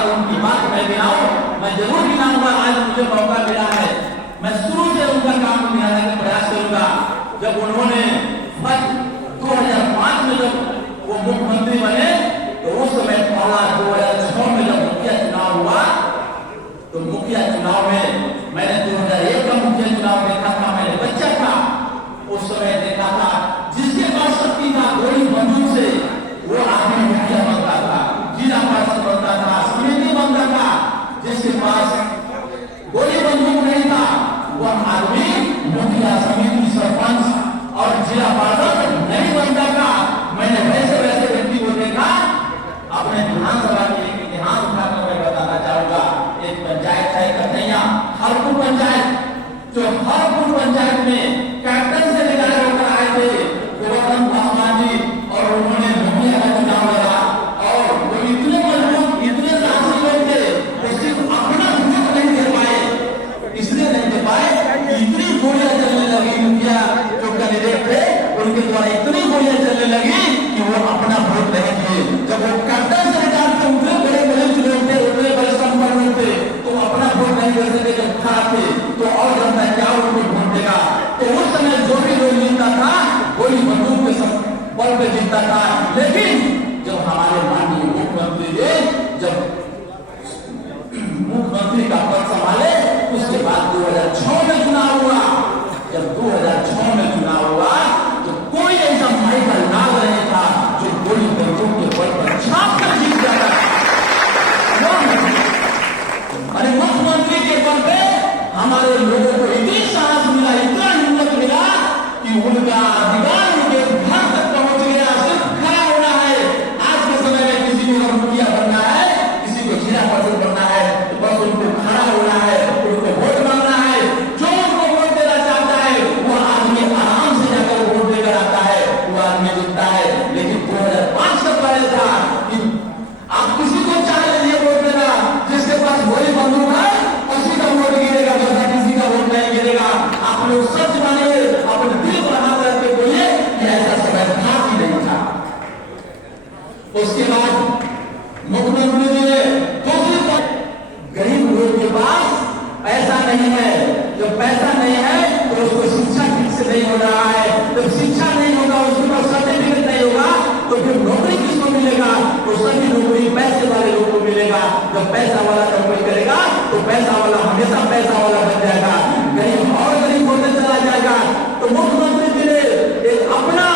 और उनकी बात मैं गिनाऊं, मैं जरूर गिनाऊंगा। आज मुझे मौका मिला है, मैं शुरू से उनका काम गिनाने का प्रयास करूंगा। जब उन्होंने 2005 में जब वो मुख्यमंत्री बने तो उस समय पहला 2006 में जब मुखिया चुनाव हुआ तो मुखिया चुनाव में मैंने 2001 का मुखिया चुनाव देखा था, मैंने बच्चा था उस समय देखा था। जिसके पास शक्ति था गोली बंदूक से वो आदमी मुखिया बनता था, जिला पार्षद बनता था, समिति बनता था। जिसके पास गोली बंदूक नहीं था वह आदमी मुखिया, समिति, सरपंच और जिला पार्षद नहीं बनता था। मैंने वैसे वैसे व्यक्ति को देखा। अपने विधानसभा के एक इतिहास उठाकर मैं बताना चाहूंगा। एक पंचायत है कन्हैया, हरपुर पंचायत, जो हरपुर पंचायत में कैप्टन से रिटायर होकर आए थे गोवर्धन पासवान जी, और उन्होंने मुखिया का चुनाव लड़ा और वो इतने मजबूत, इतने साहसी लोग थे, वो सिर्फ अपना वोट नहीं दे पाए। इसलिए नहीं दे पाए कि इतनी गोलियां चलने लगी, मुखिया जो कैंडिडेट थे उनके द्वारा इतनी गोलियां चलने लगी कि वो अपना वोट नहीं दिए। जब वो कैप्टन से रिटायर थे, उतने बड़े बड़े लोग थे, उतने बड़े संपन्न थे, तो अपना वोट नहीं दे सके। जब खड़ा थे तो और जनता क्या उनको वोट देगा। तो उस समय जो भी लोग जीतता था गोली बंदूक के बल पे जीतता था। लेकिन जब हमारे माननीय मुख्यमंत्री जी जब मुख्यमंत्री का पद संभाले उसके बाद 2006 में चुनाव हुआ। जब 2006 में चुनाव हुआ तो कोई ऐसा भाई का नाम नहीं था जो गोली बंदूक के बल पर छाप कर जीत जाता। अरे मुख्यमंत्री के पद पे हमारे लोगों को इतनी साहस मिला, इतना हिम्मत मिला कि उनका अधिकार उनके घर तक पहुंच गया। सिर्फ खड़ा होना है। आज के समय में किसी को मुखिया बनना है, किसी को जिला पार्षद बनना है, तो बस उनको खड़ा होना है, उनको वोट मांगना है। जो उनको वोट देना चाहता है वो आदमी आराम से जाकर वोट देकर आता है, वो आदमी जीतता है। लेकिन 2005 से पहले था कि आप किसी को चाहे लिए वोट देना, जिसके पास गोली बंदूक है उसी का वोट गिरेगा, वरना किसी का वोट नहीं गिरेगा। आप लोग सच मानिए, अपने दिल पर हाथ रख के बोलिए कि ऐसा समय था कि नहीं था। उसके बाद मुख्यमंत्री जी ने दूसरी बात, गरीब लोग के पास पैसा नहीं है। जब पैसा नहीं है तो उसको शिक्षा ठीक से नहीं हो रहा है। जब शिक्षा नहीं होगा, उसके पास सर्टिफिकेट नहीं होगा तो फिर नौकरी किसको मिलेगा? तो सभी नौकरी पैसे वाले लोगों को मिलेगा। जब पैसा वाला नौकरी करेगा तो पैसा वाला हमेशा पैसा वाला बन जाएगा, गरीब और गरीब होते चला जाएगा। तो मुख्यमंत्री जी ने एक अपना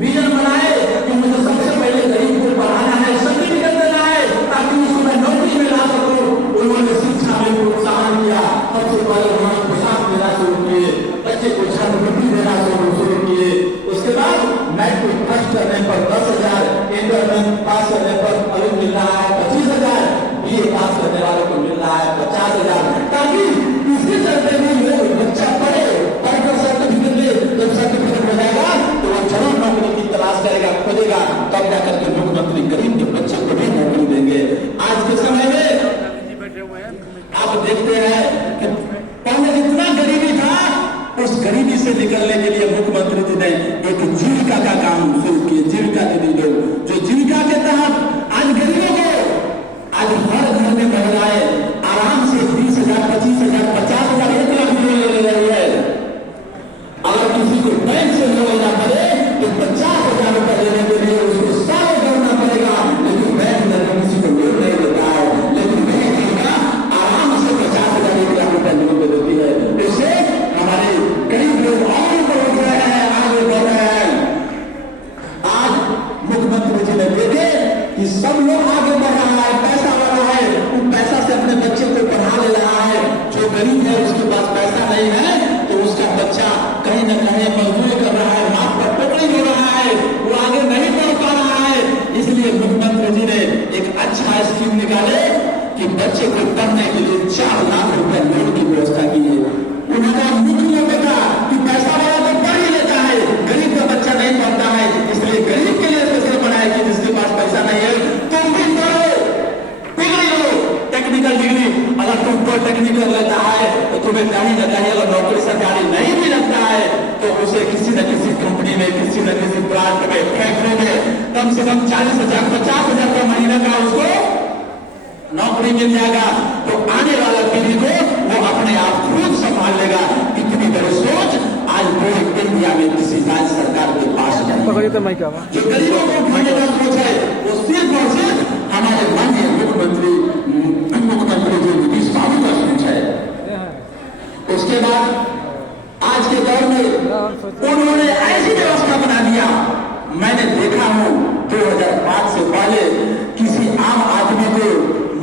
विजन बनाए कि मुझे सबसे पहले गरीब को पढ़ाना है, सर्टिफिकेट देना है ताकि उसको मैं नौकरी में ला सकूं। उन्होंने शिक्षा में प्रोत्साहन किया। सबसे पहले उन्होंने पोशाक देना शुरू किए, बच्चे को छात्रवृत्ति देना शुरू किए। उसके बाद मैट्रिक पास करने पर 10,000, इंटर में पास करने पर मिल रहा है 25,000, बीए पास करने वालों को मिल रहा है 50,000, ताकि इसके चलते भी लोग बच्चा पढ़े, पढ़कर सर्टिफिकेट ले। जब सर्टिफिकेट हो जाएगा तो वो जरूर नौकरी की तलाश करेगा, खोजेगा, तब जाकर के मुख्यमंत्री गरीब के बच्चे को भी नौकरी देंगे। आज के समय में आप देखते हैं कि पहले जितना गरीबी था उस गरीबी से निकलने के लिए मुख्यमंत्री जी ने एक जीविका का काम शुरू किया। जीविका दीदी लोग, जो जीविका के तहत आज गरीबों को आज हर घर में महिलाएं आराम से 20,000, 25,000, 50,000, 1 लाख रुपये ले रही है। अगर किसी को बैंक से लोन लेना पड़े तो 50,000 रुपये लेने के लिए उसको साल करना पड़ेगा, लेकिन बैंक में किसी को लोन नहीं देता है। लेकिन बैंक आराम से 50,000, 1 लाख रुपये लोन दे देती है। इससे हमारे गरीब लोग और बढ़ रहे हैं, आगे बढ़ रहे हैं। आज मुख्यमंत्री जी ने देखे कि सब लोग आगे बढ़ रहा है, पैसा वाला है, वो पैसा से अपने बच्चे को पढ़ा ले रहा है। जो गरीब है उसके पास पैसा नहीं है तो उसका बच्चा कहीं न कहीं मजदूरी कर रहा है, माँ पर पकड़ी हो रहा है, वो आगे नहीं बढ़ पा रहा है। इसलिए मुख्यमंत्री जी ने एक अच्छा स्कीम निकाले कि बच्चे को पढ़ने के लिए 4 लाख रुपए लोन की व्यवस्था की है। उन्होंने मुख्य बेटा कि पैसा वाला तो पढ़ ही लेता है, गरीब का बच्चा नहीं पढ़ता है, इसलिए गरीब के लिए स्पेशल बनाया कि जिसके पास पैसा नहीं है तुम भी पढ़ो, डिग्री लो, टेक्निकल डिग्री। अगर तुम कोई टेक्निकल लेता है तो तुम्हें कहीं न कहीं अगर नौकरी सरकारी नहीं भी लगता है तो उसे किसी न किसी कंपनी में, किसी न किसी प्लांट में, फैक्ट्री में कम से कम 40,000, 50,000 का महीने का उसको नौकरी मिल जाएगा तो आने वाला पीढ़ी को वो अपने आप खुद संभाल लेगा। इतनी बड़ी सोच आज पूरे इंडिया में किसी राज्य सरकार के पास नहीं। जो गरीबों को उठाने का सोच है वो सिर्फ और सिर्फ हमारे माननीय मुख्यमंत्री जी नीतीश बाबू का सोच है। उसके बाद आज के दौर में उन्होंने ऐसी व्यवस्था बना दिया, मैंने देखा हूं 2005 से पहले किसी आम आदमी को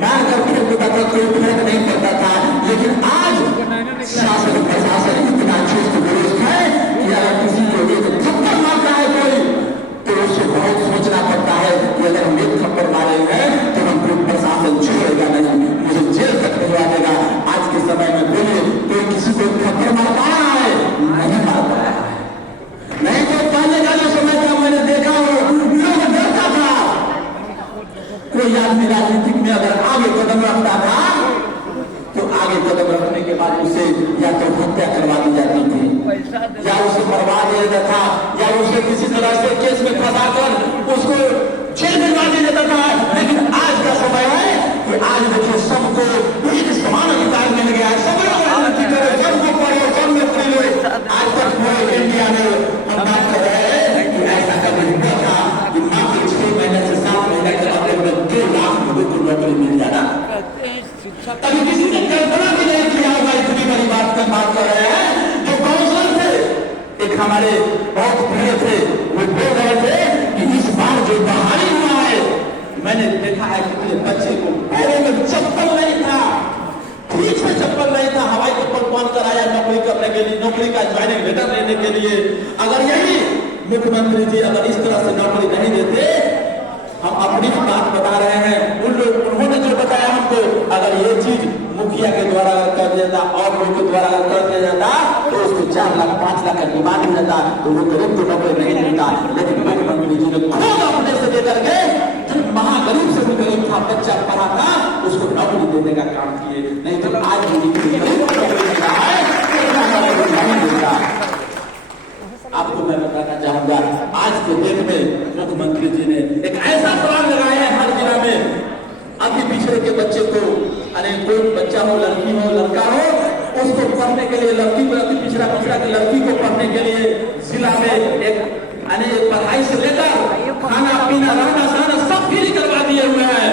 मार कर फेंक देता था, कोई फर्क नहीं पड़ता था, लेकिन आज शासन प्रशासन इतना चुस्त दुरुस्त है कि अगर किसी को एक थप्पड़ मारता है कोई तो उससे बहुत सोचना पड़ता है कि अगर हम एक थप्पड़ मारे हैं तो हमको प्रशासन छोड़ेगा नहीं, मुझे जेल तक भिजवा देगा। आज के समय में बोले कोई किसी को थप्पड़ मारता है नहीं मारता है, नहीं तो पहले का जो समय था मैंने देखा लोग डरता था। कोई आदमी राजनीतिक में अगर आगे कदम रखता था तो आगे कदम रखने के बाद उसे या तो हत्या करवा दी जाती थी या उसे मरवा दिया जाता था या उसे किसी तरह से केस में फंसा कर उसको जेल भिजवा दिया जाता था। लेकिन आज का समय है कि आज देखिए सबको एक समान अधिकार मिल गया है, सब लोग राजनीति करे, सबको पढ़े, सब नौकरी लो। आज तक पूरे इंडिया में हम बात कर रहे हैं कि ऐसा कभी हुआ था कि मात्र 6 महीने से 7 महीने के अंदर 2 लाख लोगों को नौकरी मिल जाना। अभी किसी ने कल्पना भी नहीं किया होगा। इतनी बड़ी बात कर रहे हैं। जो काउंसलर थे एक हमारे बहुत प्रिय थे, वो बोल रहे थे कि इस बार जो बहाली हुआ है, मैंने देखा है कि बच्चे को पैरों में चप्पल नहीं था, ठीक से चप्पल नहीं था, हवाई चप्पल पहन कर आया नौकरी करने के लिए, नौकरी का ज्वाइनिंग लेटर लेने के लिए। अगर यही मुख्यमंत्री जी अगर इस तरह से नौकरी नहीं देते, हम अपनी बात बता रहे हैं, उन्होंने जो बताया हमको, अगर ये चीज मुखिया के द्वारा कर दिया जाता और लोगों के द्वारा कर दिया जाता तो उसको 4 लाख 5 लाख का डिमांड हो जाता तो वो गरीब को नौकरी नहीं मिलता। लेकिन मुख्यमंत्री जी ने खुद अपने से लेकर के जो महागरीब से भी गरीब था, बच्चा पढ़ा था, उसको नौकरी देने का काम किए। नहीं तो आज आपको मैं बताना चाहूंगा, आज के दिन में मुख्यमंत्री जी ने एक ऐसा सवाल लगाया है हर जिला में, अति पिछड़े के बच्चे को, अरे कोई बच्चा हो, लड़की हो, लड़का हो, उसको पढ़ने के लिए, लड़की को, अति पिछड़ा की लड़की को पढ़ने के लिए जिला में एक पढ़ाई से लेकर खाना पीना रहना सहना सब फ्री करवा दिए हुए हैं।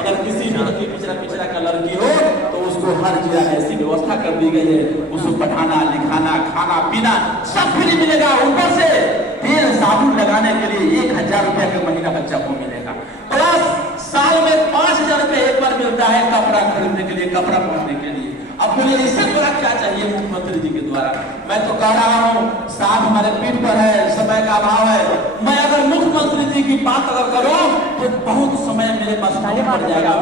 अगर किसी भी अति पिछड़ा का लड़की हो तो उसको हर जिला में ऐसी व्यवस्था कर दी गई है, उसको पढ़ाना लिखाना खाना पीना सब फ्री मिलेगा। ऊपर से तेल साबुन लगाने के लिए 1000 रुपया का महीना बच्चा को मिलेगा, प्लस साल में 5000 रुपये एक बार मिलता है कपड़ा खरीदने के लिए, कपड़ा पहनने के लिए। अब बोले इससे बड़ा क्या चाहिए मुख्यमंत्री जी के द्वारा। मैं तो कह रहा हूँ साथ हमारे पीठ पर है, समय का अभाव है, मैं अगर मुख्यमंत्री जी की बात अगर करूं तो बहुत समय मेरे पास पड़ जाएगा।